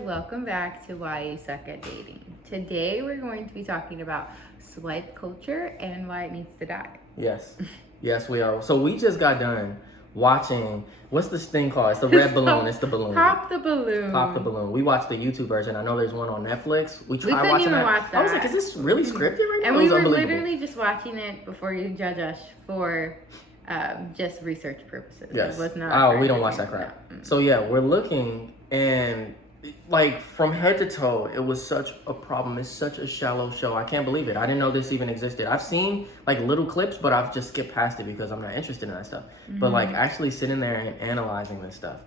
welcome back to Why You Suck at Dating. Today we're going to be talking about swipe culture and why it needs to die. Yes, we are. So we just got done watching, what's this thing called? It's the red balloon. It's the balloon. Pop the balloon. Pop the balloon. We watched the YouTube version. I know there's one on Netflix. We tried couldn't watching even that. watch that. I was like, is this really scripted right now? And It we was were unbelievable. literally just watching it before you judge us for just research purposes. Yes. It was not. Oh, we don't watch that crap. No. So yeah, we're looking, and like from head to toe, it was such a problem. It's such a shallow show. I can't believe it. I didn't know this even existed. I've seen like little clips, but I've just skipped past it because I'm not interested in that stuff. But like actually sitting there and analyzing this stuff,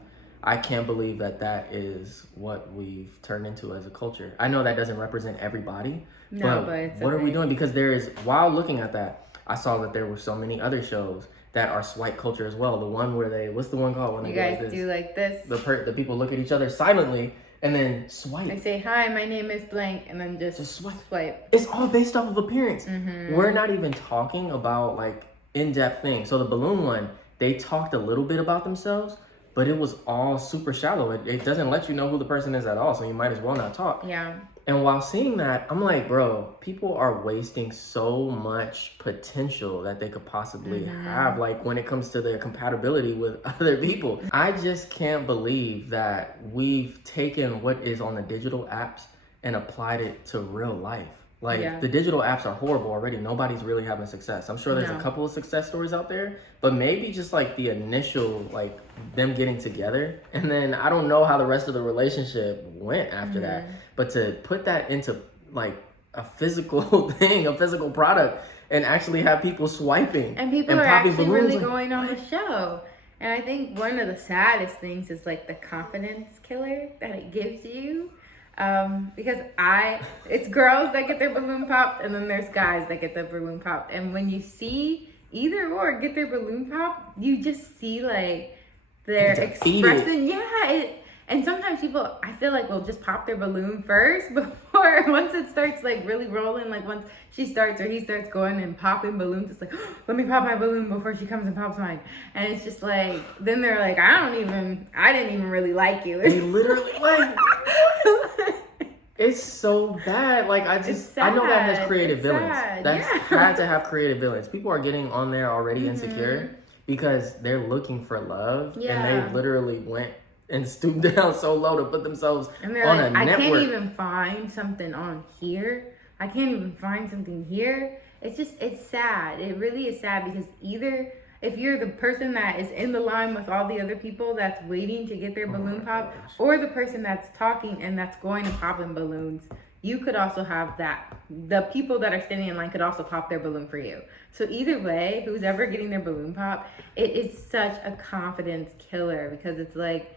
I can't believe that is what we've turned into as a culture. I know that doesn't represent everybody, but it's what are okay. we doing? Because there is, while looking at that, I saw that there were so many other shows that are swipe culture as well. The one where they, what's the one called? When You they guys go like this? do like this. The people look at each other silently and then swipe. I say, hi, my name is blank, and then just swipe. It's all based off of appearance. We're not even talking about like in-depth things. So the balloon one, they talked a little bit about themselves, but it was all super shallow. It doesn't let you know who the person is at all, so you might as well not talk. Yeah. And while seeing that, I'm like, bro, people are wasting so much potential that they could possibly have, like when it comes to their compatibility with other people. I just can't believe that we've taken what is on the digital apps and applied it to real life. Like the digital apps are horrible already. Nobody's really having success. I'm sure there's a couple of success stories out there, but maybe just like the initial, like them getting together. And then I don't know how the rest of the relationship went after that, but to put that into like a physical thing, a physical product, and actually have people swiping and people and are popping actually balloons, really like, going on the show. And I think one of the saddest things is like the confidence killer that it gives you. Because it's girls that get their balloon popped, and then there's guys that get their balloon popped. And when you see either or get their balloon popped, you just see like their expression. And sometimes people, I feel like, will just pop their balloon first before, once it starts like really rolling, like once she starts or he starts going and popping balloons, it's like, oh, let me pop my balloon before she comes and pops mine. And it's just like, then they're like, I didn't even really like you. They literally like, it's so bad. Like I know that has creative villains. That's had to have creative villains. People are getting on there already insecure because they're looking for love, and they literally went and stooped down so low to put themselves on like, a network. I can't even find something on here. I can't even find something here. It's sad. It really is sad because either if you're the person that is in the line with all the other people that's waiting to get their balloon popped, or the person that's talking and that's going to pop in balloons, you could also have that. The people that are standing in line could also pop their balloon for you. So either way, who's ever getting their balloon pop, it is such a confidence killer because it's like,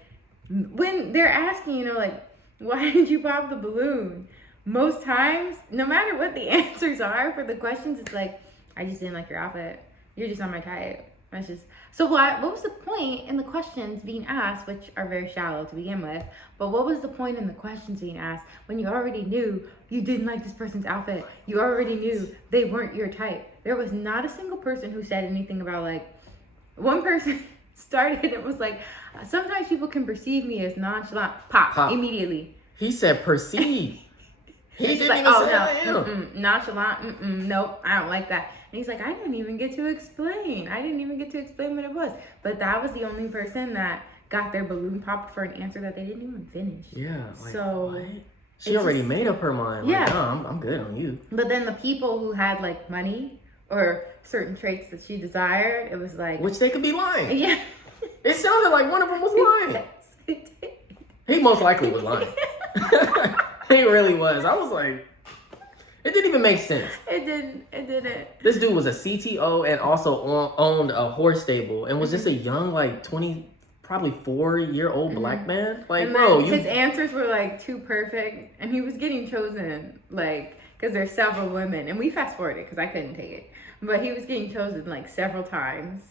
when they're asking, like, why did you pop the balloon? Most times, no matter what the answers are for the questions, it's like, I just didn't like your outfit. You're just not my type. That's just so. What was the point in the questions being asked, which are very shallow to begin with? But what was the point in the questions being asked when you already knew you didn't like this person's outfit? You already knew they weren't your type. There was not a single person who said anything about like. One person started and was like, sometimes people can perceive me as nonchalant. Pop. Immediately. He said perceive. He didn't like, even say that. Nonchalant. Nope, I don't like that. And he's like, I didn't even get to explain what it was. But that was the only person that got their balloon popped for an answer that they didn't even finish. Yeah. Like, so what? She already made up her mind. Like, no, I'm good on you. But then the people who had like money or certain traits that she desired, it was like, which they could be lying. Yeah. It sounded like one of them was lying. Yes, it did. He most likely was lying. He really was. I was like, it didn't even make sense. It didn't. This dude was a CTO and also owned a horse stable and was just a young, like probably 4-year-old black man. Like, and bro, his answers were like too perfect, and he was getting chosen like because there's several women, and we fast forwarded because I couldn't take it, but he was getting chosen like several times.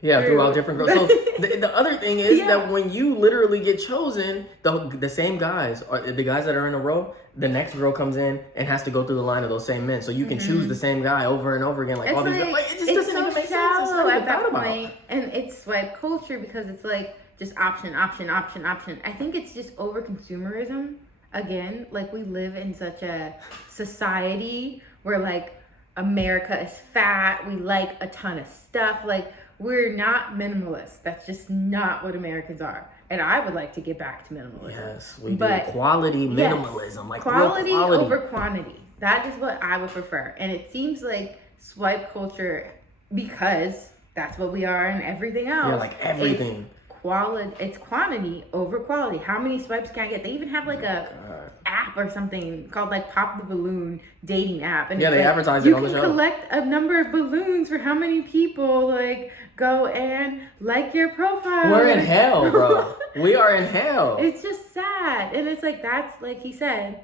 Yeah, throughout different girls. So the other thing is that when you literally get chosen, the same guys, or the guys that are in a row, the next girl comes in and has to go through the line of those same men. So you can choose the same guy over and over again. Like, it just doesn't even make sense. It's not even thought about. And it's swipe culture because it's like just option. I think it's just over consumerism. Again, like we live in such a society where like America is fat, we like a ton of stuff. Like we're not minimalists. That's just not what Americans are. And I would like to get back to minimalism. Yes, we do. Quality minimalism. Yes, like quality over quantity. That is what I would prefer. And it seems like swipe culture, because that's what we are and everything else. Yeah, like everything. It's quantity over quality. How many swipes can I get? They even have like app or something called like Pop the Balloon dating app. And yeah, they like, advertise it on the show. You can collect a number of balloons for how many people like go and like your profile. We're in hell, bro. We are in hell. It's just sad. And it's like, that's like he said,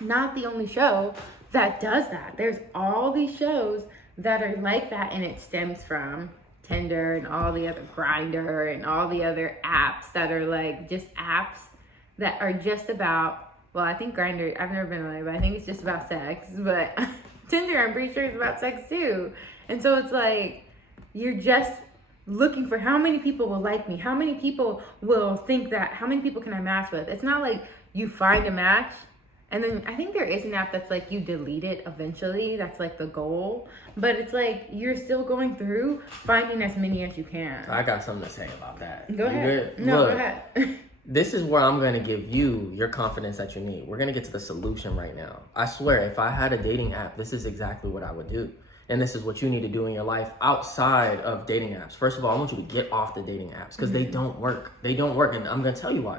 not the only show that does that. There's all these shows that are like that, and it stems from Tinder and all the other Grindr and all the other apps that are like just apps that are just about, well, I think Grindr, I've never been on it, but I think it's just about sex. But Tinder, I'm pretty sure it's about sex too. And so it's like, you're just looking for how many people will like me, how many people will think that, how many people can I match with? It's not like you find a match and then I think there is an app that's like you delete it eventually. That's like the goal. But it's like you're still going through finding as many as you can. I got something to say about that. Go ahead. No, go ahead. This is where I'm going to give you your confidence that you need. We're going to get to the solution right now. I swear, if I had a dating app, this is exactly what I would do. And this is what you need to do in your life outside of dating apps. First of all, I want you to get off the dating apps because they don't work. They don't work. And I'm going to tell you why.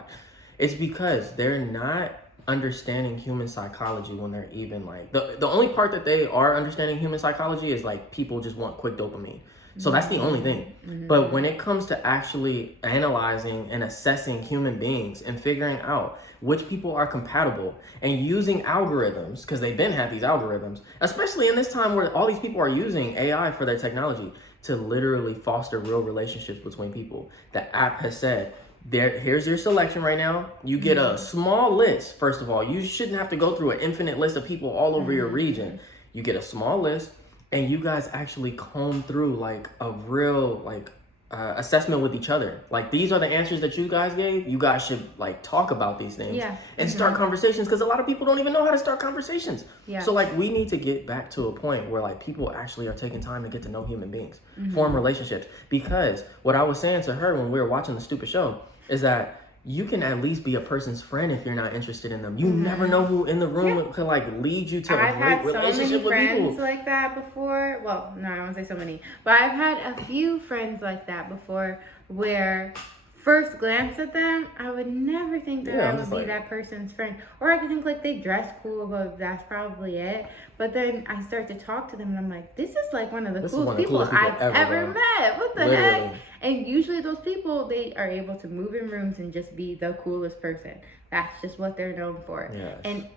It's because they're not understanding human psychology when they're even like the only part that they are understanding human psychology is like people just want quick dopamine. So that's the only thing. But when it comes to actually analyzing and assessing human beings and figuring out which people are compatible and using algorithms, because they've been had these algorithms, especially in this time where all these people are using AI for their technology to literally foster real relationships between people. The app has said, here's your selection right now. You get a small list. First of all, you shouldn't have to go through an infinite list of people all over your region. You get a small list, and you guys actually comb through like a real like assessment with each other. Like, these are the answers that you guys gave. You guys should like talk about these things and start conversations, because a lot of people don't even know how to start conversations. So like, we need to get back to a point where like people actually are taking time to get to know human beings, form relationships. Because what I was saying to her when we were watching the stupid show is that you can at least be a person's friend if you're not interested in them. You never know who in the room can like lead you to a great relationship with people. I've had so many friends like that before. Well, no, I won't say so many, but I've had a few friends like that before where first glance at them, I would never think that I would be that person's friend. Or I could think like they dress cool, but that's probably it. But then I start to talk to them and I'm like, this is like one of the coolest people I've ever met. What the heck? And usually those people, they are able to move in rooms and just be the coolest person. That's just what they're known for. And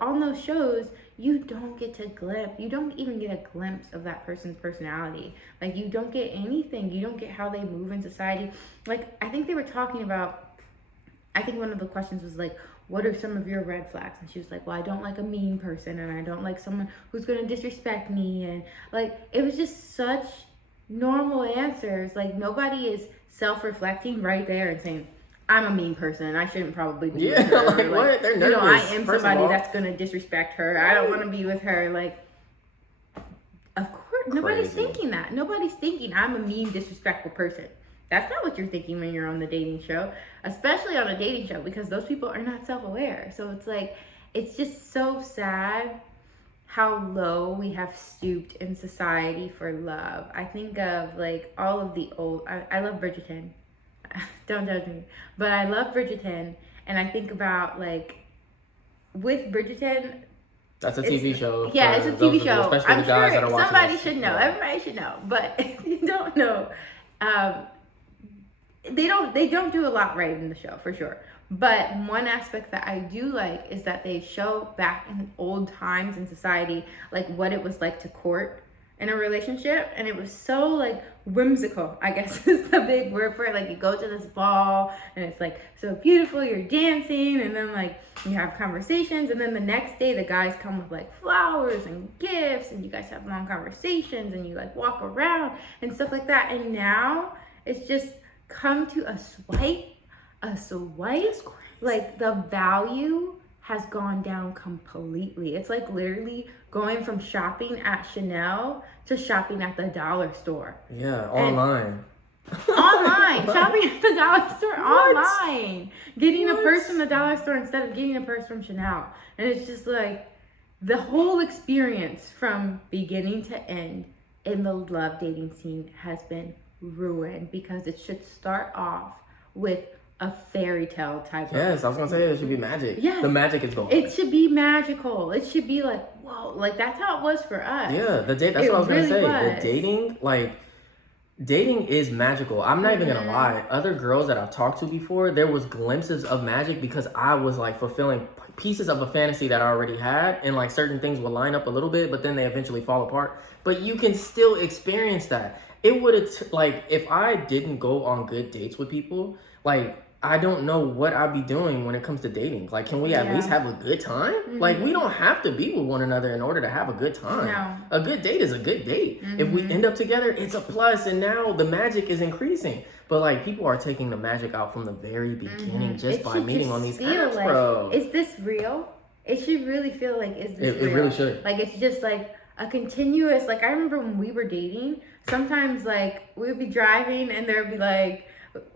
on those shows, you don't even get a glimpse of that person's personality. Like, you don't get anything. You don't get how they move in society. Like, I think they were talking about, I think one of the questions was like, what are some of your red flags? And she was like, well, I don't like a mean person, and I don't like someone who's going to disrespect me. And like, it was just such normal answers. Like, nobody is self-reflecting right there and saying, I'm a mean person. I shouldn't probably be with her. Like, what? They're nervous. I am somebody that's going to disrespect her. I don't want to be with her. Like, of course, nobody's thinking that. Nobody's thinking I'm a mean, disrespectful person. That's not what you're thinking when you're on the dating show, especially on a dating show, because those people are not self-aware. So it's like, it's just so sad how low we have stooped in society for love. I think of like all of the old, I love Bridgerton. Don't judge me, but I love Bridgerton, and I think about like with Bridgerton. That's a TV show. Yeah, it's a TV show. I'm sure somebody should know. Everybody should know, but if you don't know, they don't do a lot right in the show for sure. But one aspect that I do like is that they show back in old times in society like what it was like to court in a relationship, and it was so like whimsical, I guess is the big word for it. Like, you go to this ball and it's like so beautiful, you're dancing, and then like you have conversations, and then the next day the guys come with like flowers and gifts, and you guys have long conversations, and you like walk around and stuff like that. And now it's just come to a swipe, like the value has gone down completely. It's like literally going from shopping at Chanel to shopping at the dollar store. Yeah, online. Online, shopping at the dollar store, What? online, getting What? a purse from the dollar store instead of getting a purse from Chanel. And it's just like the whole experience from beginning to end in the love dating scene has been ruined, because it should start off with a fairy tale type Yes, I was gonna say it should be magic. Yes. The magic is gone. It should be magical. It should be like, whoa, like that's how it was for us. Yeah, the date. That's It what I was really gonna say. was. The dating, like, dating is magical. I'm not even gonna lie. Other girls that I've talked to before, there was glimpses of magic because I was like fulfilling pieces of a fantasy that I already had, and like certain things would line up a little bit, but then they eventually fall apart. But you can still experience that. It would have like if I didn't go on good dates with people, like I don't know what I'd be doing when it comes to dating. Like, can we at least have a good time? Like, we don't have to be with one another in order to have a good time. No. A good date is a good date. If we end up together, it's a plus, and now the magic is increasing. But like, people are taking the magic out from the very beginning just by meeting on these apps, like, bro. is this real? It should really feel like, is this real? It really should. Like, it's just like a continuous, like, I remember when we were dating, sometimes like we would be driving and there would be like,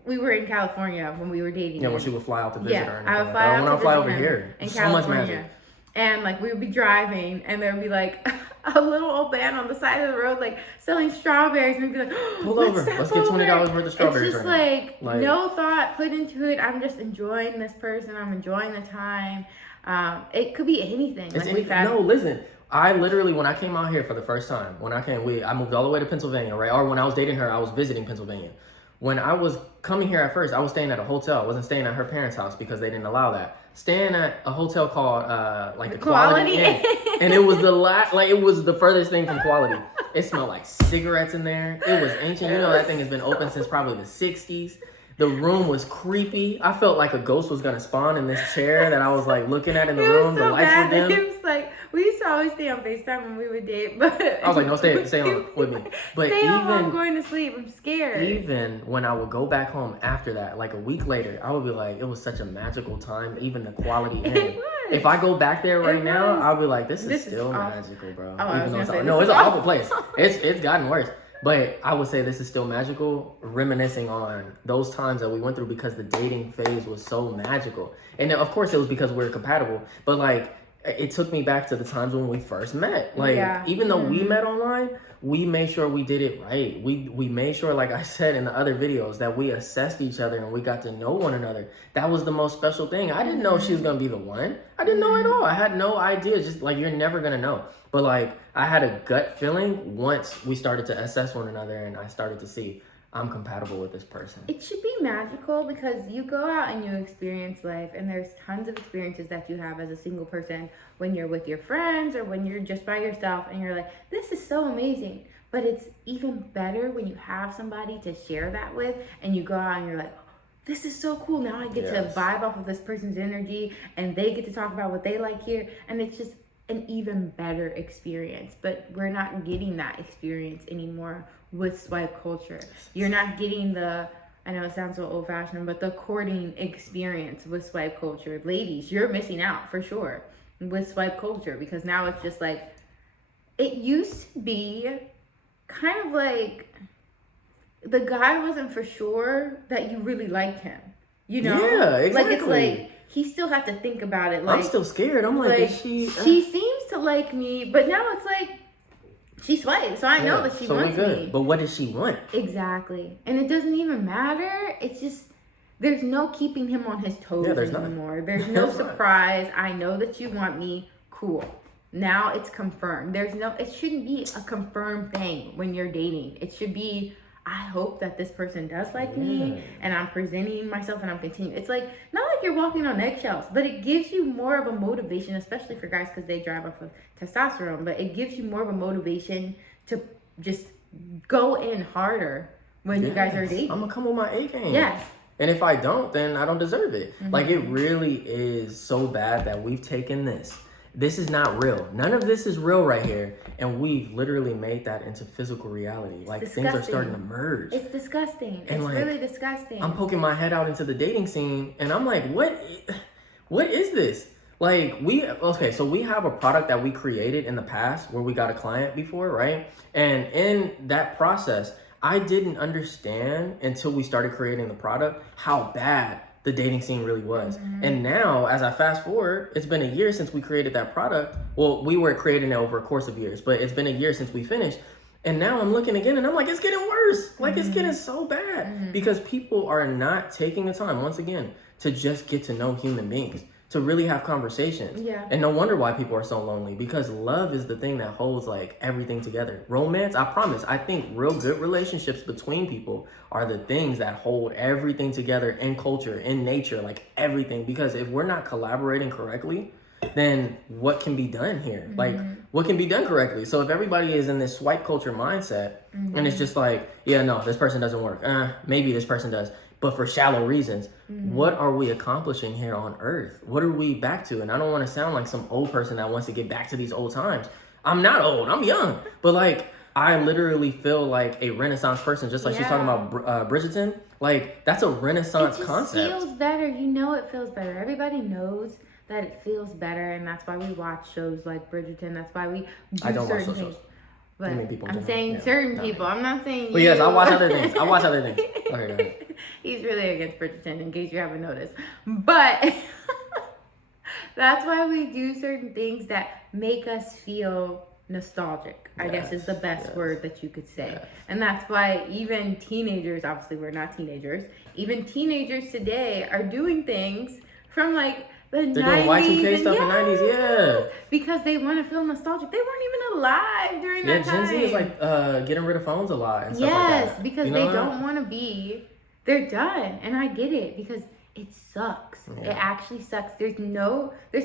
we were in California when we were dating. Yeah, when she would fly out to visit her. And I would fly out when to I fly visit over him here, in so California. much magic. And like we would be driving and there would be like a little old man on the side of the road like selling strawberries, and we'd be like, pull over, let's get $20 worth of strawberries. It's just right like no thought put into it. I'm just enjoying this person. I'm enjoying the time. It could be anything. No, listen. I literally, when I came out here for the first time, I moved all the way to Pennsylvania, right? Or when I was dating her, I was visiting Pennsylvania. When I was coming here at first, I was staying at a hotel. I wasn't staying at her parents' house because they didn't allow that. Staying at a hotel called like the Quality Inn, and it was it was the furthest thing from quality. It smelled like cigarettes in there. It was ancient. You know that thing has been open since probably the 60s. The room was creepy. I felt like a ghost was gonna spawn in this chair that I was like looking at in the room. The lights were dim. It was like we used to always stay on FaceTime when we would date, but I was like, no, stay on with me. But stay on, I'm going to sleep. I'm scared. Even when I would go back home after that, like a week later, I would be like, it was such a magical time. Even the Quality Inn. If I go back there right now, I'll be like, this is still magical, bro. Oh, Even though it's an awful place. It's gotten worse. But I would say this is still magical, reminiscing on those times that we went through because the dating phase was so magical. And of course it was because we were compatible. But like, it took me back to the times when we first met. Like, even though we met online, we made sure we did it right. We made sure, like I said in the other videos, that we assessed each other and we got to know one another. That was the most special thing. I didn't know she was going to be the one. I didn't know at all. I had no idea. Just like, you're never going to know. But like, I had a gut feeling once we started to assess one another and I started to see, I'm compatible with this person. It should be magical because you go out and you experience life, and there's tons of experiences that you have as a single person when you're with your friends or when you're just by yourself, and you're like, this is so amazing. But it's even better when you have somebody to share that with, and you go out and you're like, this is so cool. Now I get to vibe off of this person's energy, and they get to talk about what they like here, and it's just an even better experience. But we're not getting that experience anymore with swipe culture. You're not getting I know it sounds so old fashioned, but the courting experience with swipe culture. Ladies, you're missing out for sure with swipe culture, because now it's just like, it used to be kind of like the guy wasn't for sure that you really liked him, you know? Yeah, exactly. Like, it's like, he still had to think about it. Like, I'm still scared. I'm like, is she seems to like me, but now it's like, she swiped, so I know that she wants me. But what does she want? Exactly. And it doesn't even matter. It's just, there's no keeping him on his toes anymore. There's no surprise. I know that you want me. Cool. Now it's confirmed. It shouldn't be a confirmed thing when you're dating. It should be, I hope that this person does like me, and I'm presenting myself and I'm continuing. It's like, not like you're walking on eggshells, but it gives you more of a motivation, especially for guys because they drive off of testosterone, but it gives you more of a motivation to just go in harder when you guys are dating. I'm going to come with my A game. Yes. And if I don't, then I don't deserve it. Like, it really is so bad that we've taken this this is not real. None of this is real right here. And we've literally made that into physical reality. Like things are starting to merge. It's disgusting. And it's like, really disgusting. I'm poking my head out into the dating scene and I'm like, what is this? Like so we have a product that we created in the past where we got a client before, right? And in that process, I didn't understand until we started creating the product how bad the dating scene really was. And now, as I fast forward, it's been a year since we created that product. Well, we were creating it over a course of years, but it's been a year since we finished. And now I'm looking again and I'm like, it's getting worse. Like it's getting so bad because people are not taking the time, once again, to just get to know human beings, to really have conversations. Yeah. And no wonder why people are so lonely, because love is the thing that holds like everything together. Romance, I promise, I think real good relationships between people are the things that hold everything together in culture, in nature, like everything. Because if we're not collaborating correctly, then what can be done here? Like what can be done correctly? So if everybody is in this swipe culture mindset and it's just like, yeah, no, this person doesn't work. Maybe this person does, but for shallow reasons. What are we accomplishing here on earth? What are we back to? And I don't want to sound like some old person that wants to get back to these old times. I'm not old, I'm young. But like, I literally feel like a Renaissance person, just like she's talking about Bridgerton. Like, that's a Renaissance concept. It feels better. You know it feels better. Everybody knows that it feels better, and that's why we watch shows like Bridgerton. That's why we do I don't watch certain those things. shows. But people in I'm general. saying certain people. I'm not saying But you. yes, I watch other things. Okay, go ahead. He's really against Bridgerton, in case you haven't noticed. But that's why we do certain things that make us feel nostalgic, I guess is the best word that you could say. And that's why even teenagers, obviously we're not teenagers, even teenagers today are doing things from like the 90s. They're doing Y2K stuff in the 90s, yeah. Because they want to feel nostalgic. They weren't even alive during that time. Gen Z is like getting rid of phones a lot and stuff like that. Yes, because they don't want to be, they're done. And I get it, because it sucks. It actually sucks. There's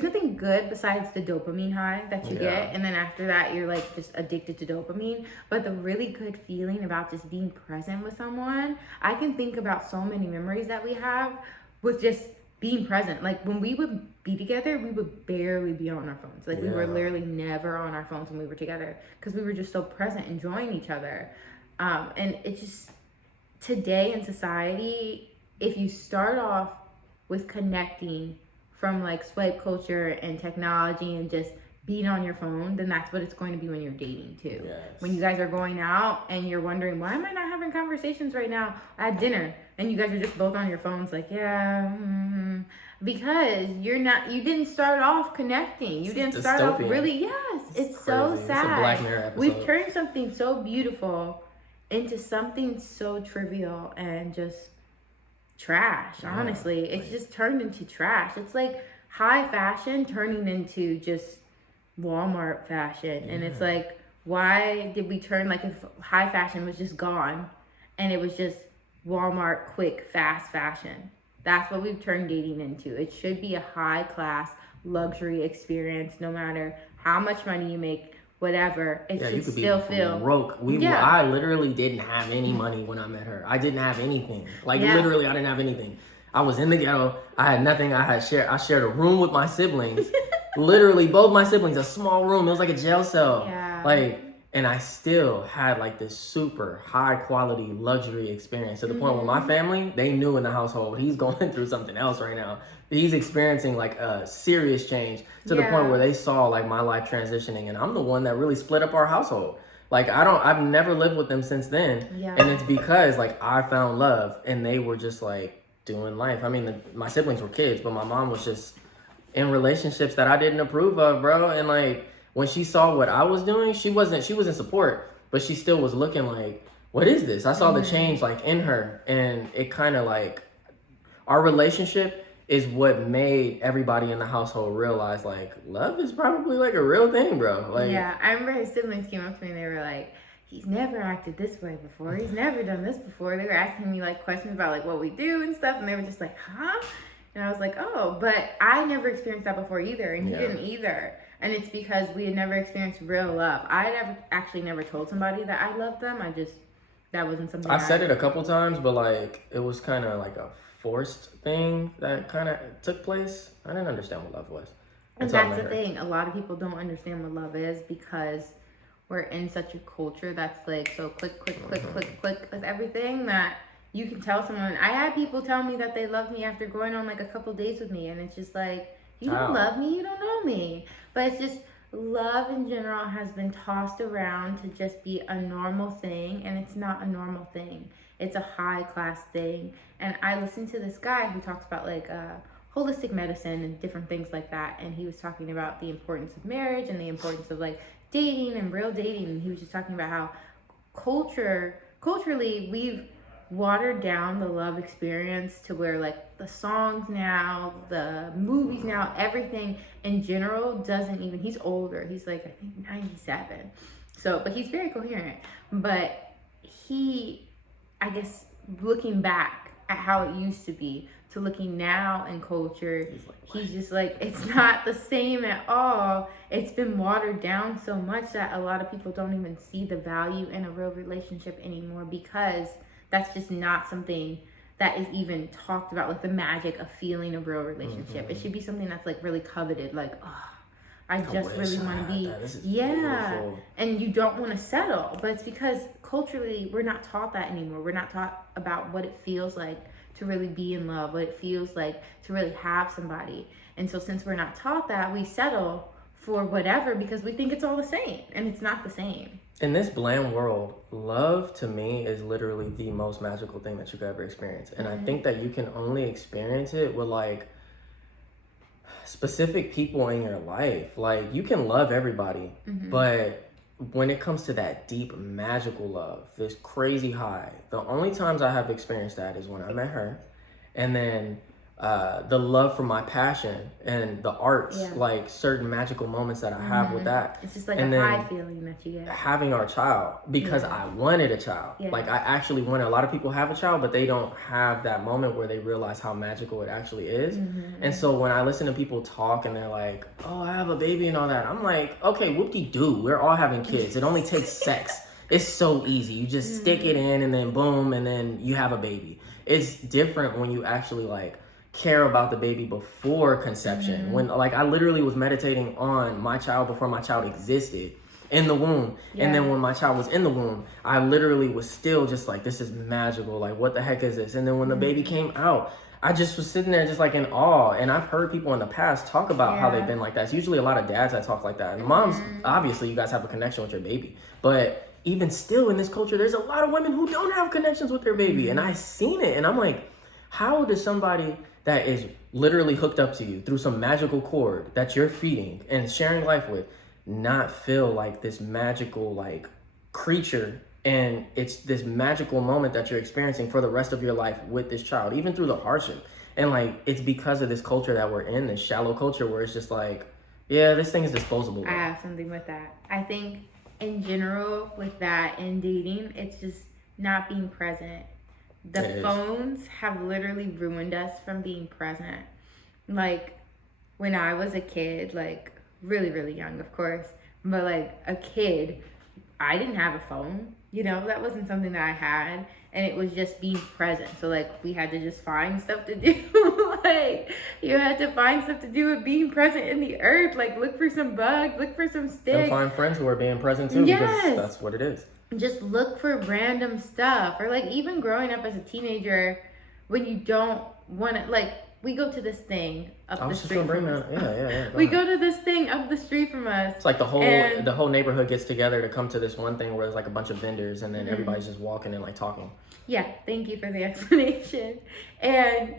nothing good besides the dopamine high that you get. And then after that, you're like just addicted to dopamine. But the really good feeling about just being present with someone, I can think about so many memories that we have with just being present. Like when we would be together, we would barely be on our phones. Like we were literally never on our phones when we were together, because we were just so present, enjoying each other. And it just, today in society, if you start off with connecting from like swipe culture and technology and just being on your phone, then that's what it's going to be when you're dating too. Yes. When you guys are going out and you're wondering, why am I not having conversations right now at dinner? And you guys are just both on your phones like, because you didn't start off connecting. You didn't start off really, it's so sad. It's a Black Mirror episode. We've turned something so beautiful into something so trivial and just trash. Honestly, it's just turned into trash. It's like high fashion turning into just Walmart fashion. And it's like, why did we turn, like, if high fashion was just gone and it was just Walmart quick fast fashion? That's what we've turned dating into. It should be a high class luxury experience, no matter how much money you make, whatever. It should still feel broke. I literally didn't have any money when I met her. I didn't have anything. Literally, I didn't have anything. I was in the ghetto. I had nothing. I shared a room with my siblings. Literally, both my siblings, a small room. It was like a jail cell. And I still had like this super high quality luxury experience, to the point where my family, they knew in the household, he's going through something else right now. He's experiencing like a serious change, to the point where they saw like my life transitioning, and I'm the one that really split up our household. Like I've never lived with them since then. And it's because like I found love and they were just like doing life. I mean, my siblings were kids, but my mom was just in relationships that I didn't approve of, bro. And like, when she saw what I was doing, she was in support, but she still was looking like, what is this? I saw the change like in her, and it kind of like, our relationship is what made everybody in the household realize like, love is probably like a real thing, bro. Like, I remember his siblings came up to me and they were like, he's never acted this way before. He's never done this before. They were asking me like questions about like what we do and stuff, and they were just like, huh? And I was like, oh, but I never experienced that before either, and he didn't either. And it's because we had never experienced real love. I never told somebody that I loved them. That wasn't something I've said it a couple times, but like, it was kind of like a forced thing that kind of took place. I didn't understand what love was. And that's the thing. A lot of people don't understand what love is because we're in such a culture that's like so click with everything that you can tell someone. I had people tell me that they love me after going on like a couple dates with me, and it's just like, you don't love me, you don't know me. But it's just love in general has been tossed around to just be a normal thing, and it's not a normal thing. It's a high class thing. And I listened to this guy who talks about like holistic medicine and different things like that, and he was talking about the importance of marriage and the importance of like dating and real dating, and he was just talking about how culturally we've watered down the love experience to where like the songs now, the movies now, everything in general doesn't even, he's older, he's like I think 97, so but he's very coherent, but I guess looking back at how it used to be to looking now in culture, he's just like, it's not the same at all. It's been watered down so much that a lot of people don't even see the value in a real relationship anymore, because that's just not something that is even talked about, like the magic of feeling a real relationship. It should be something that's like really coveted, like, oh, I just really want to be, beautiful. And you don't want to settle, but it's because culturally we're not taught that anymore. We're not taught about what it feels like to really be in love, what it feels like to really have somebody. And so since we're not taught that, we settle for whatever because we think it's all the same, and it's not the same. In this bland world, love to me is literally the most magical thing that you could ever experience. And I think that you can only experience it with like specific people in your life. Like you can love everybody, but when it comes to that deep magical love, this crazy high, the only times I have experienced that is when I met her, and then the love for my passion and the arts, like certain magical moments that I have with that. It's just like a high feeling that you get. Having our child, because I wanted a child. Like I actually wanted, a lot of people have a child, but they don't have that moment where they realize how magical it actually is. And so when I listen to people talk and they're like, oh, I have a baby and all that, I'm like, okay, whoop-de-doo, we're all having kids. It only takes sex. It's so easy. You just stick it in and then boom, and then you have a baby. It's different when you actually like care about the baby before conception. When like I literally was meditating on my child before my child existed in the womb. And then when my child was in the womb, I literally was still just like, this is magical. Like, what the heck is this? And then when the baby came out, I just was sitting there just like in awe. And I've heard people in the past talk about how they've been like that. It's usually a lot of dads that talk like that. And moms, obviously you guys have a connection with your baby. But even still in this culture, there's a lot of women who don't have connections with their baby. And I've seen it. And I'm like, how does somebody that is literally hooked up to you through some magical cord that you're feeding and sharing life with not feel like this magical like creature, and it's this magical moment that you're experiencing for the rest of your life with this child, even through the hardship? And like, it's because of this culture that we're in, this shallow culture where it's just like, yeah, this thing is disposable. I have something with that. I think in general with that in dating, it's just not being present. The phones have literally ruined us from being present. Like when I was a kid, like really, really young, of course, but like a kid, I didn't have a phone, you know, that wasn't something that I had. And it was just being present. So like we had to just find stuff to do. Like you had to find stuff to do with being present in the earth. Like look for some bugs, look for some sticks. And find friends who are being present too, because that's what it is. Just look for random stuff. Or like even growing up as a teenager, when you don't want to, like we go to this thing up the street from us. Yeah. We go to this thing up the street from us. It's like the whole neighborhood gets together to come to this one thing where there's like a bunch of vendors, and then everybody's just walking and like talking. Yeah, thank you for the explanation. And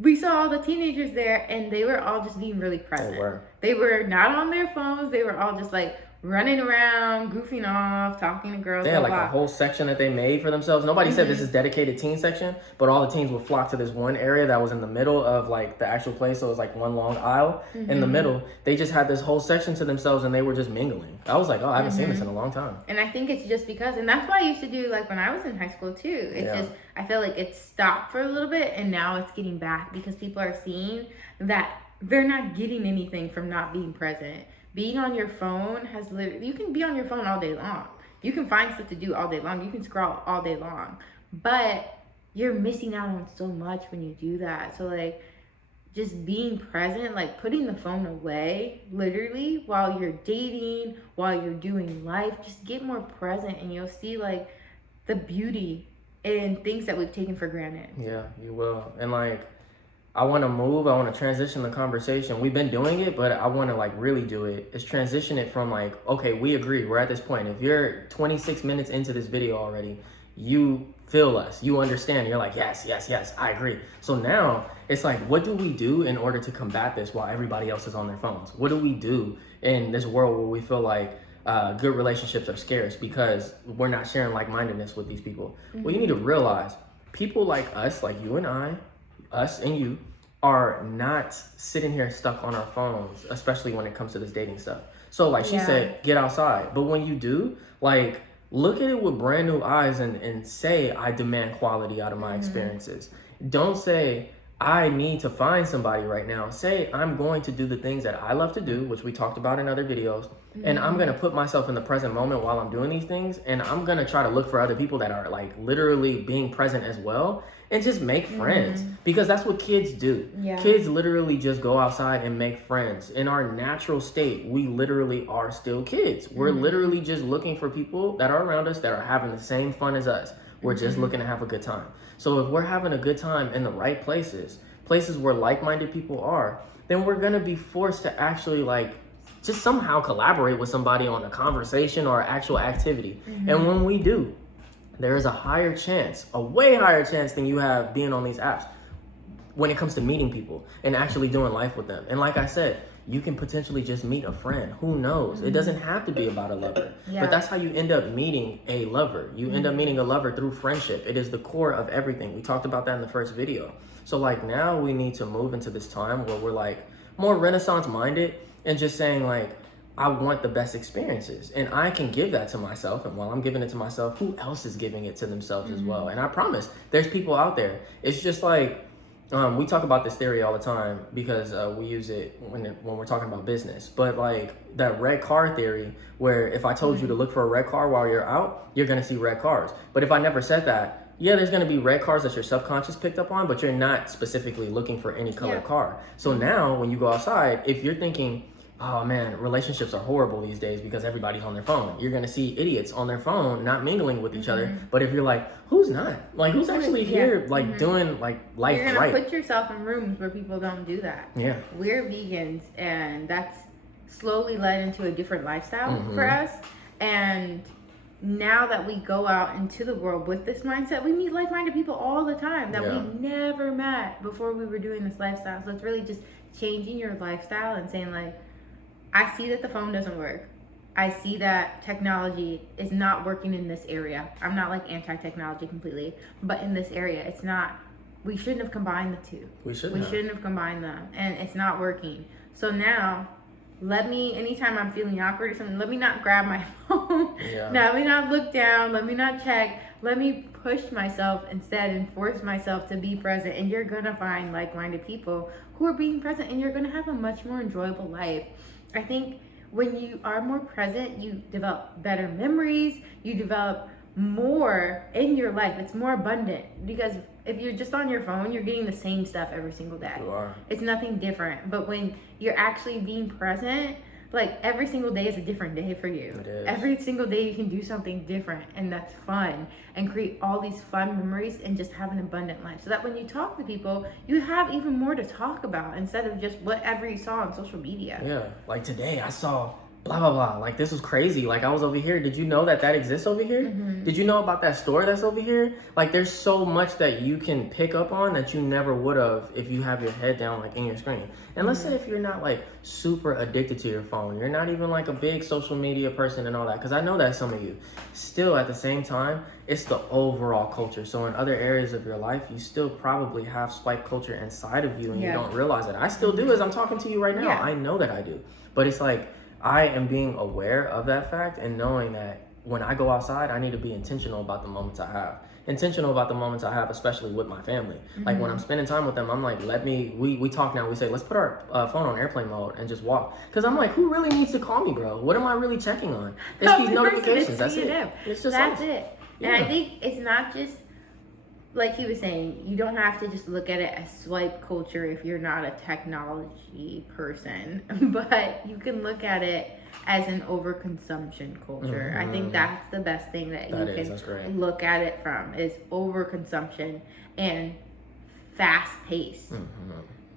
we saw all the teenagers there, and they were all just being really present. They were not on their phones. They were all just like running around, goofing off, talking to girls. They had like a whole section that they made for themselves. Nobody said this is dedicated teen section, but all the teens would flock to this one area that was in the middle of like the actual place. So it was like one long aisle in the middle. They just had this whole section to themselves, and they were just mingling. I was like, oh, I haven't seen this in a long time. And I think it's just because, and that's what I used to do like when I was in high school too. It's just, I feel like it stopped for a little bit, and now it's getting back because people are seeing that they're not getting anything from not being present. Being on your phone has literally, you can be on your phone all day long. You can find stuff to do all day long. You can scroll all day long. But you're missing out on so much when you do that. So like, just being present, like putting the phone away, literally, while you're dating, while you're doing life. Just get more present, and you'll see like the beauty in things that we've taken for granted. Yeah, you will. And like, I want to transition the conversation. We've been doing it, but I want to like really do it. It's transition it from like, okay, we agree, we're at this point. If you're 26 minutes into this video already, you feel us, you understand, you're like, yes, I agree. So now it's like, what do we do in order to combat this while everybody else is on their phones? What do we do in this world where we feel like good relationships are scarce because we're not sharing like-mindedness with these people? Well, you need to realize people like us, like you and I, us and you, are not sitting here stuck on our phones, especially when it comes to this dating stuff. So like she said, get outside. But when you do, like, look at it with brand new eyes and say, I demand quality out of my experiences. Don't say, I need to find somebody right now. Say, I'm going to do the things that I love to do, which we talked about in other videos. And I'm going to put myself in the present moment while I'm doing these things. And I'm going to try to look for other people that are like literally being present as well. And just make friends, because that's what kids do. Kids literally just go outside and make friends. In our natural state, we literally are still kids. We're literally just looking for people that are around us that are having the same fun as us. We're just looking to have a good time. So if we're having a good time in the right places where like-minded people are, then we're gonna be forced to actually like just somehow collaborate with somebody on a conversation or actual activity. And when we do, there is a higher chance, a way higher chance than you have being on these apps when it comes to meeting people and actually doing life with them. And like I said, you can potentially just meet a friend. Who knows? It doesn't have to be about a lover. But that's how you end up meeting a lover. You end up meeting a lover through friendship. It is the core of everything. We talked about that in the first video. So like now we need to move into this time where we're like more Renaissance minded and just saying like, I want the best experiences, and I can give that to myself. And while I'm giving it to myself, who else is giving it to themselves as well? And I promise there's people out there. It's just like, we talk about this theory all the time because we use it when we're talking about business. But like that red car theory, where if I told you to look for a red car while you're out, you're gonna see red cars. But if I never said that, yeah, there's gonna be red cars that your subconscious picked up on, but you're not specifically looking for any color car. So now when you go outside, if you're thinking, oh man, relationships are horrible these days because everybody's on their phone, you're gonna see idiots on their phone not mingling with each other. But if you're like, who's not? Like, who's actually here like doing like life you're gonna right? Put yourself in rooms where people don't do that. We're vegans, and that's slowly led into a different lifestyle for us. And now that we go out into the world with this mindset, we meet like-minded people all the time that we never met before we were doing this lifestyle. So it's really just changing your lifestyle and saying like, I see that the phone doesn't work. I see that technology is not working in this area. I'm not like anti-technology completely, but in this area, it's not. We shouldn't have combined the two. We shouldn't have combined them, and it's not working. So now, anytime I'm feeling awkward or something, let me not grab my phone. Let me not look down. Let me not check. Let me push myself instead and force myself to be present. And you're gonna find like-minded people who are being present, and you're gonna have a much more enjoyable life. I think when you are more present, you develop better memories, you develop more in your life. It's more abundant, because if you're just on your phone, you're getting the same stuff every single day. You are. It's nothing different. But when you're actually being present, like every single day is a different day for you. It is. Every single day you can do something different, and that's fun, and create all these fun memories and just have an abundant life. So that when you talk to people, you have even more to talk about instead of just whatever you saw on social media. Yeah, like today I saw blah blah blah, like this was crazy, like I was over here, did you know that exists over here? Did you know about that store that's over here? Like there's so much that you can pick up on that you never would have if you have your head down like in your screen. And let's say if you're not like super addicted to your phone, you're not even like a big social media person and all that, because I know that some of you still at the same time, it's the overall culture. So in other areas of your life, you still probably have swipe culture inside of you, and you don't realize it. I still do as I'm talking to you right now. I know that I do, but it's like I am being aware of that fact and knowing that when I go outside, I need to be intentional about the moments I have. Intentional about the moments I have, especially with my family. Like when I'm spending time with them, I'm like, we talk now, we say, let's put our phone on airplane mode and just walk. Because I'm like, who really needs to call me, bro? What am I really checking on? It's these notifications, that's it. It's just that's it. And I think it's not just like he was saying, you don't have to just look at it as swipe culture if you're not a technology person, but you can look at it as an overconsumption culture. I think that's the best thing that you can look at it from, is overconsumption and fast pace.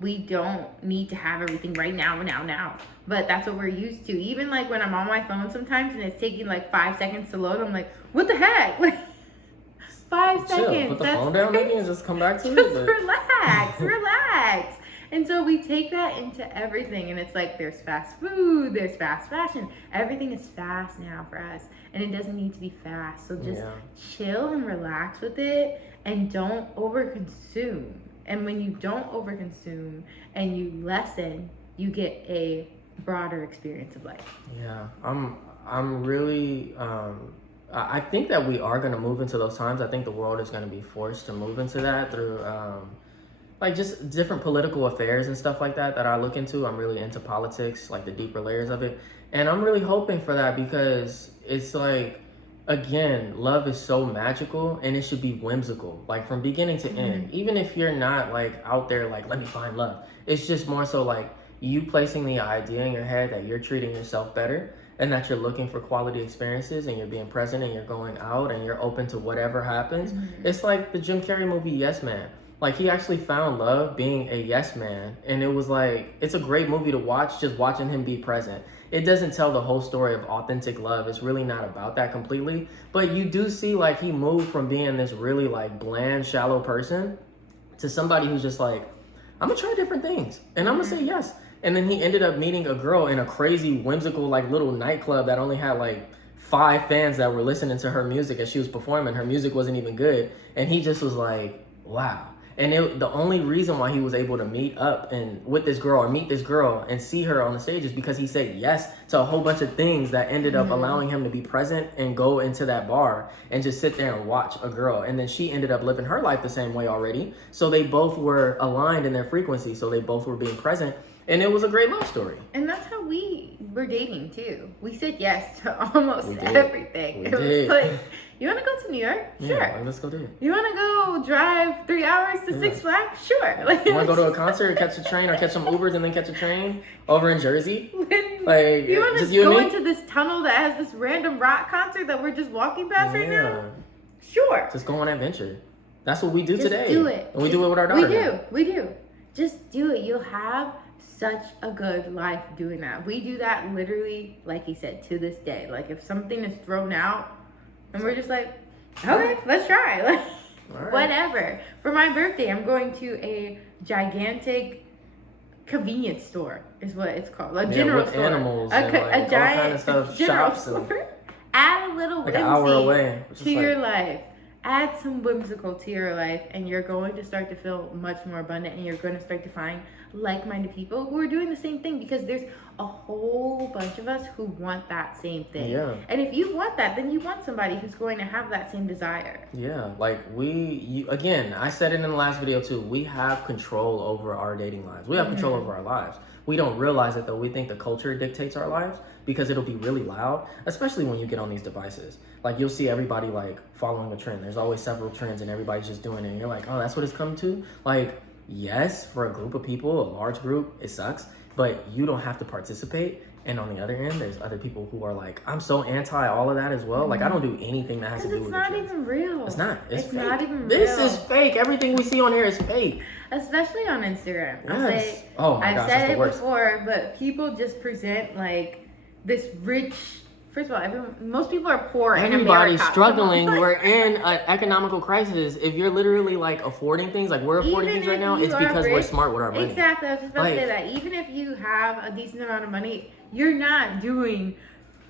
We don't need to have everything right now. But that's what we're used to. Even like when I'm on my phone sometimes and it's taking like 5 seconds to load, I'm like, what the heck? Like 5 seconds. Put the phone down maybe and just come back to it. Just relax. And so we take that into everything, and it's like there's fast food, there's fast fashion. Everything is fast now for us, and it doesn't need to be fast. So just chill and relax with it, and don't overconsume. And when you don't overconsume and you lessen, you get a broader experience of life. Yeah, I'm really I think that we are going to move into those times. I think the world is going to be forced to move into that through like just different political affairs and stuff like that I look into. I'm really into politics, like the deeper layers of it. And I'm really hoping for that, because it's like, again, love is so magical, and it should be whimsical, like from beginning to end. Even if you're not like out there like, let me find love. It's just more so like you placing the idea in your head that you're treating yourself better, and that you're looking for quality experiences, and you're being present, and you're going out, and you're open to whatever happens. It's like the Jim Carrey movie Yes Man. Like, he actually found love being a yes man, and it was like, it's a great movie to watch, just watching him be present. It doesn't tell the whole story of authentic love. It's really not about that completely, but you do see like he moved from being this really like bland, shallow person to somebody who's just like, I'm gonna try different things, and I'm gonna say yes. And then he ended up meeting a girl in a crazy, whimsical like little nightclub that only had like 5 fans that were listening to her music as she was performing. Her music wasn't even good, and he just was like, wow. And the only reason why he was able to meet up and with this girl, or meet this girl and see her on the stage, is because he said yes to a whole bunch of things that ended up allowing him to be present and go into that bar and just sit there and watch a girl. And then she ended up living her life the same way already. So they both were aligned in their frequency. So they both were being present. And it was a great love story. And that's how we were dating too. We said yes to almost everything. It was like, you want to go to New York? Sure. Yeah, let's go do it. You want to go drive 3 hours to Six Flags? Sure. Like, you want to go to a concert, catch a train, or catch some Ubers and then catch a train over in Jersey? Like, you want to go into this tunnel that has this random rock concert that we're just walking past right now? Sure. Just go on adventure. That's what we do just today. Do it. And we do it with our daughter. We do. Just do it. You'll have such a good life doing that. We do that literally, like he said, to this day. Like, if something is thrown out and we're just like, okay, let's try. Like, whatever. For my birthday, I'm going to a gigantic convenience store, is what it's called. A general store. Animals and like a giant all kind of stuff, general shops store. Add a little like an hour away to your life. Add some whimsical to your life, and you're going to start to feel much more abundant, and you're going to start to find like-minded people who are doing the same thing, because there's a whole bunch of us who want that same thing. Yeah. And if you want that, then you want somebody who's going to have that same desire. Yeah, like again, I said it in the last video too, we have control over our dating lives. We have control over our lives. We don't realize it though. We think the culture dictates our lives because it'll be really loud, especially when you get on these devices. Like, you'll see everybody like following a trend. There's always several trends and everybody's just doing it. And you're like, oh, that's what it's come to? Like, yes, for a group of people, a large group, it sucks, but you don't have to participate. And on the other end, there's other people who are like, I'm so anti all of that as well. Like, I don't do anything that has to do with it's not even real. It's not. It's fake. Not even real. This is fake. Everything we see on here is fake. Especially on Instagram. Yes. I've said it before, but people just present like this rich. First of all, most people are poor. Everybody's struggling. We're in an economical crisis. If you're literally like affording things, like we're affording things right now, it's because we're smart with our money. Exactly. I was just about to say that. Even if you have a decent amount of money, you're not doing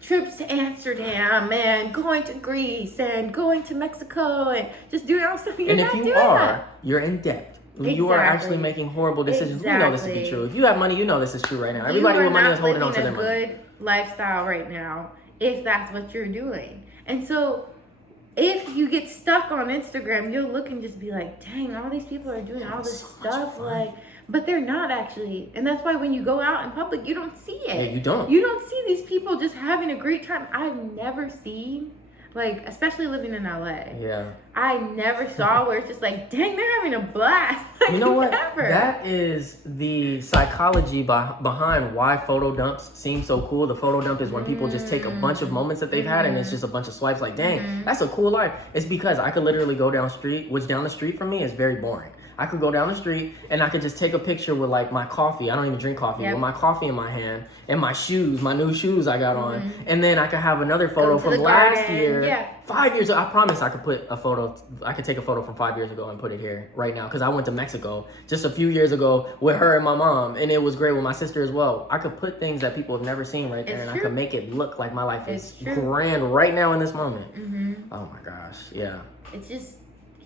trips to Amsterdam and going to Greece and going to Mexico and just doing all stuff. And if you are, you're in debt. Exactly. You are actually making horrible decisions. Exactly. We know this to be true. If you have money, you know this is true right now. Everybody with money is holding on to their money. You are not living a good lifestyle right now if that's what you're doing. And so if you get stuck on Instagram, you'll look and just be like, dang, all these people are doing all this stuff, like, but they're not actually. And that's why when you go out in public, you don't see it. Yeah, you don't. You don't see these people just having a great time. I've never seen Like, especially living in LA. Yeah. I never saw where it's just like, dang, they're having a blast. Like, You know what? never. That is the psychology behind why photo dumps seem so cool. The photo dump is when people just take a bunch of moments that they've had and it's just a bunch of swipes like, dang, that's a cool life. It's because I could literally go down the street, which down the street for me is very boring. I could go down the street and I could just take a picture with like my coffee. I don't even drink coffee. With my coffee in my hand and my shoes, my new shoes I got on. And then I could have another photo from last year. Yeah. 5 years ago. I promise I could put a photo. I could take a photo from 5 years ago and put it here right now. Because I went to Mexico just a few years ago with her and my mom. And it was great with my sister as well. I could put things that people have never seen right there. And I could make it look like my life is grand right now in this moment. Oh my gosh. Yeah. It's just,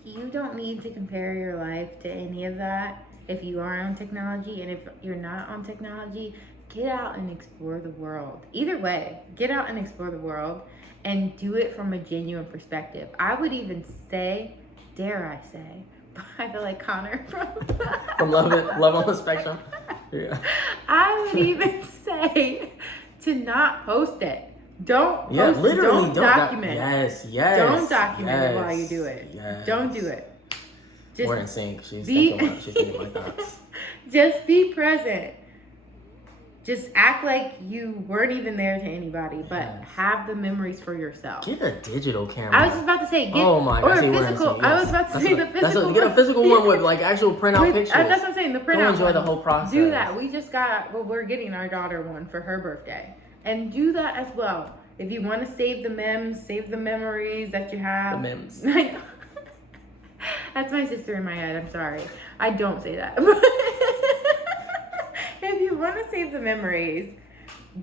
you don't need to compare your life to any of that if you are on technology. And if you're not on technology, get out and explore the world. Either way, get out and explore the world and do it from a genuine perspective. I would even say, dare I say, I feel like Connor from Love on the Spectrum. Yeah. I would even say to not post it. Don't post, literally don't document. Yes. Don't document it while you do it. Yes. Don't do it. Just we're in sync. She's thinking my thoughts. Just be present. Just act like you weren't even there to anybody, but have the memories for yourself. Get a digital camera. I was just about to say, oh my God, or a physical. I was about to say the physical. Get a physical one with like actual printout pictures. That's what I'm saying. The printout. Go enjoy the whole process. Do that. We just we're getting our daughter one for her birthday, and do that as well. If you want to save the memes, save the memories that you have. The memes. That's my sister in my head. I'm sorry. I don't say that. If you want to save the memories,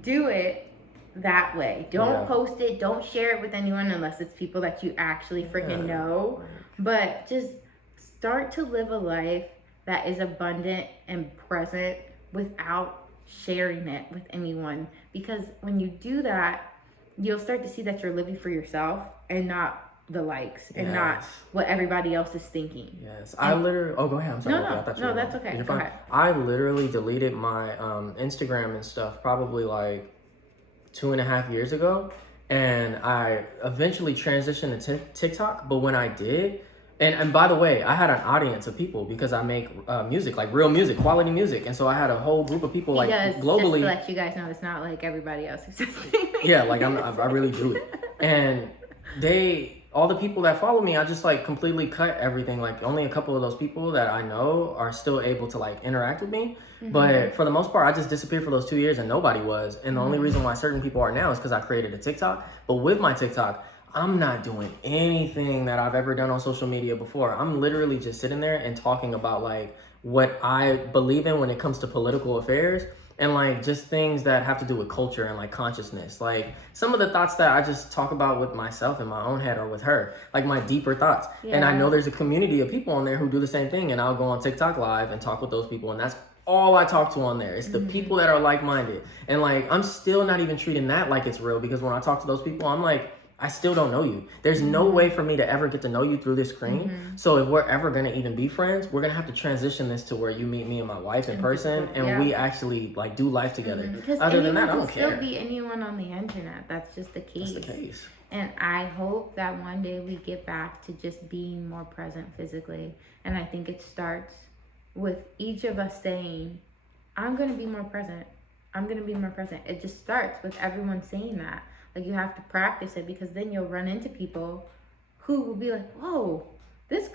do it that way. Don't post it. Don't share it with anyone unless it's people that you actually freaking know. But just start to live a life that is abundant and present without sharing it with anyone. Because when you do that, you'll start to see that you're living for yourself and not the likes and not what everybody else is thinking. Yes. I literally, go ahead. I'm sorry. No, that's okay. You're fine. I literally deleted my Instagram and stuff probably like 2.5 years ago. And I eventually transitioned to TikTok. But when I did, and by the way, I had an audience of people because I make music, like real music, quality music. And so I had a whole group of people like globally. Just to let you guys know, it's not like everybody else who's listening. Yeah, like I really do it. And all the people that follow me, I just like completely cut everything. Like only a couple of those people that I know are still able to like interact with me. But for the most part, I just disappeared for those 2 years and nobody was. And the only reason why certain people are now is because I created a TikTok. But with my TikTok, I'm not doing anything that I've ever done on social media before. I'm literally just sitting there and talking about like what I believe in when it comes to political affairs. And like just things that have to do with culture and like consciousness. Like some of the thoughts that I just talk about with myself in my own head or with her, like my deeper thoughts. Yeah. And I know there's a community of people on there who do the same thing. And I'll go on TikTok live and talk with those people. And that's all I talk to on there. It's the people that are like-minded. And like, I'm still not even treating that like it's real because when I talk to those people, I'm like, I still don't know you. There's no way for me to ever get to know you through this screen. So if we're ever going to even be friends, we're going to have to transition this to where you meet me and my wife in person and we actually like do life together. Because other than that, I don't care. Still be anyone on the internet. That's just the case. That's the case. And I hope that one day we get back to just being more present physically. And I think it starts with each of us saying, I'm going to be more present. I'm going to be more present. It just starts with everyone saying that. Like you have to practice it because then you'll run into people who will be like, whoa, this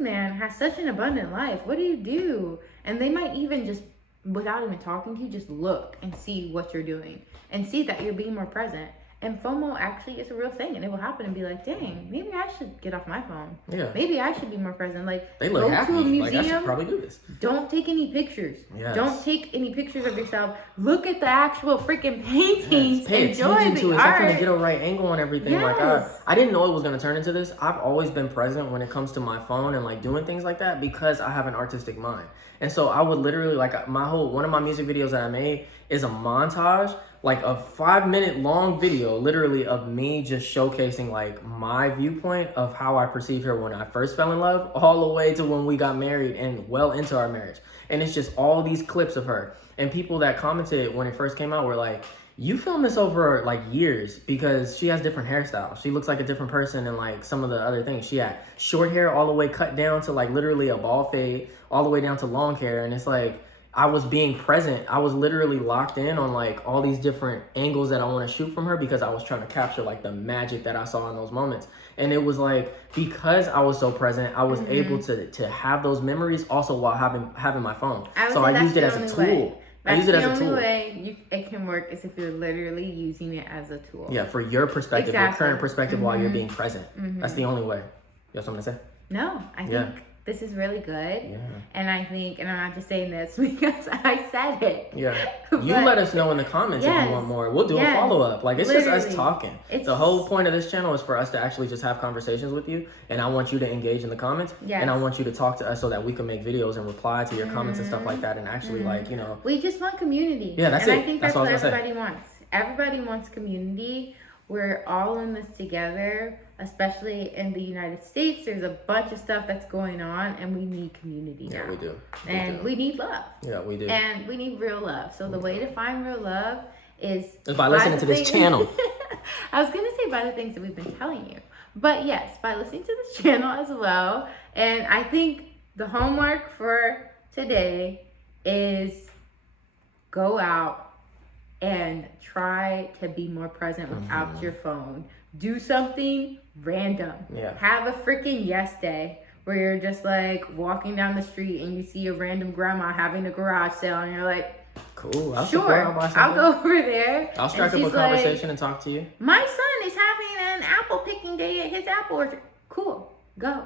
man has such an abundant life. What do you do? And they might even just, without even talking to you, just look and see what you're doing and see that you're being more present. And FOMO actually is a real thing, and it will happen and be like, dang, maybe I should get off my phone. Yeah. Maybe I should be more present. Like, they look happy. To a museum. Like, I should probably do this. Don't take any pictures. Yes. Don't take any pictures of yourself. Look at the actual freaking paintings. Yes. Pay Enjoy attention the to it. art. I'm trying to get a right angle on everything. Yes. Like, I didn't know it was going to turn into this. I've always been present when it comes to my phone and like doing things like that because I have an artistic mind. And so I would literally like one of my music videos that I made is a montage, like a 5-minute long video, literally of me just showcasing like my viewpoint of how I perceived her when I first fell in love, all the way to when we got married and well into our marriage. And it's just all these clips of her. And people that commented when it first came out were like, you filmed this over like years, because she has different hairstyles. She looks like a different person and like some of the other things. She had short hair all the way cut down to like literally a ball fade, all the way down to long hair. And it's like, I was being present. I was literally locked in on like all these different angles that I want to shoot from her, because I was trying to capture like the magic that I saw in those moments. And it was like, because I was so present, I was able to have those memories also while having my phone. So I used it as a tool. The only way it can work is if you're literally using it as a tool. Yeah, for your perspective, your current perspective, while you're being present. That's the only way. You have something to say? No, I think this is really good. Yeah. And I think, and I'm not just saying this because I said it. Yeah. You let us know in the comments if you want more. We'll do a follow-up. Like, it's literally just us talking. The whole point of this channel is for us to actually just have conversations with you. And I want you to engage in the comments. Yes. And I want you to talk to us so that we can make videos and reply to your comments and stuff like that. And actually, like, you know. We just want community. Yeah, that's it. And I think that's what everybody wants. Everybody wants community. We're all in this together, especially in the United States. There's a bunch of stuff that's going on, and we need community now. Yeah, we do. We need love. Yeah, we do. And we need real love. So the way to find real love is by listening to this channel. I was going to say by the things that we've been telling you. But yes, by listening to this channel as well. And I think the homework for today is go out and try to be more present without your phone. Do something random. Yeah. Have a freaking yes day where you're just like walking down the street and you see a random grandma having a garage sale and you're like, cool, I'll go over there. I'll strike up a conversation and talk to you. My son is having an apple picking day at his apple orchard. Cool, go.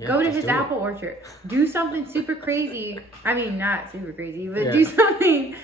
Yeah, go to his apple orchard. Do something super crazy. I mean, not super crazy, but do something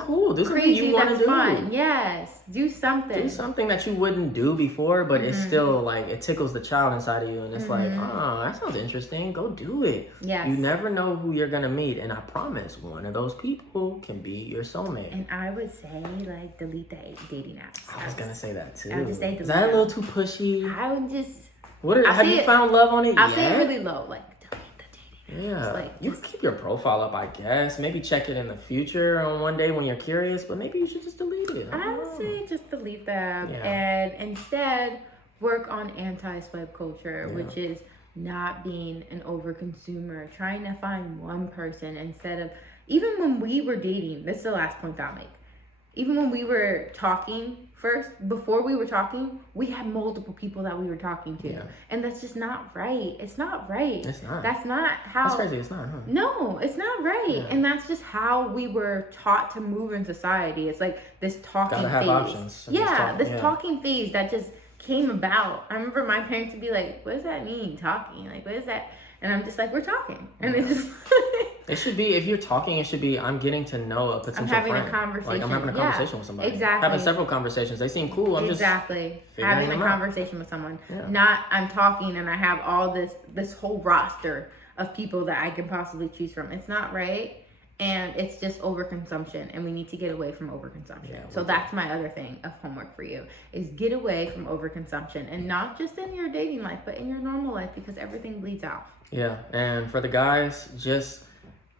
cool. Do something crazy you want to do. Fun. Yes, do something. Do something that you wouldn't do before, but it's still like it tickles the child inside of you, and it's like, oh, that sounds interesting. Go do it. Yes. You never know who you're gonna meet, and I promise, one of those people can be your soulmate. And I would say, like, delete the dating apps. I was gonna say that too. I would just say delete. Is that a little too pushy? I would just. Have you found love on it? I'll say it really low, like delete the dating. Yeah, like, you can keep your profile up, I guess. Maybe check it in the future on one day when you're curious, but maybe you should just delete it. I would say just delete them and instead work on anti-swipe culture, which is not being an overconsumer, trying to find one person instead of, even when we were dating, this is the last point I'll make. Even when we were talking before we were talking, we had multiple people that we were talking to. Yeah. And that's just not right. It's not right. It's not. That's not how. That's crazy. It's not, huh? No, it's not right. Yeah. And that's just how we were taught to move in society. It's like this talking phase. Gotta have options. This talking phase that just came about. I remember my parents would be like, what does that mean, talking? Like, what is that? And I'm just like, we're talking. And it's just it should be, if you're talking, it should be, I'm getting to know a potential friend. I'm having a conversation. Like, I'm having a conversation with somebody. Exactly. Having several conversations. They seem cool. I'm just having a conversation with someone. Yeah. Not, I'm talking and I have all this whole roster of people that I can possibly choose from. It's not right. And it's just overconsumption, and we need to get away from overconsumption. Yeah, so that's my other thing of homework for you, is get away from overconsumption, and not just in your dating life, but in your normal life, because everything bleeds out. Yeah, and for the guys, just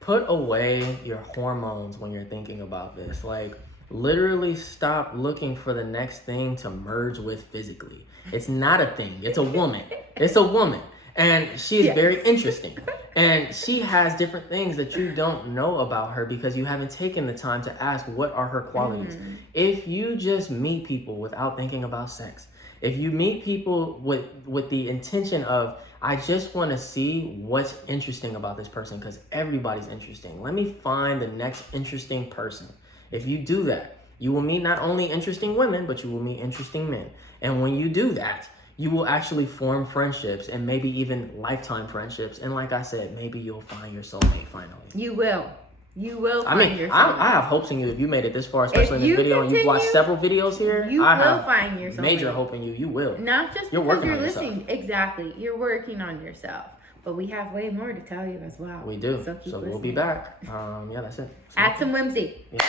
put away your hormones when you're thinking about this. Like, literally stop looking for the next thing to merge with physically. It's not a thing. It's a woman. It's a woman. And she is very interesting. And she has different things that you don't know about her because you haven't taken the time to ask what are her qualities. If you just meet people without thinking about sex, if you meet people with the intention of, I just want to see what's interesting about this person because everybody's interesting. Let me find the next interesting person. If you do that, you will meet not only interesting women, but you will meet interesting men. And when you do that, you will actually form friendships and maybe even lifetime friendships. And like I said, maybe you'll find your soulmate finally. You will. You will find your soulmate. I have hopes in you if you made it this far, especially in this video, and you've watched several videos here. You will find your soulmate. Major hope in you. You will. Not just because you're listening. Exactly. You're working on yourself. But we have way more to tell you as well. We do. So we'll be back. Yeah, that's it. Add some whimsy. Yeah.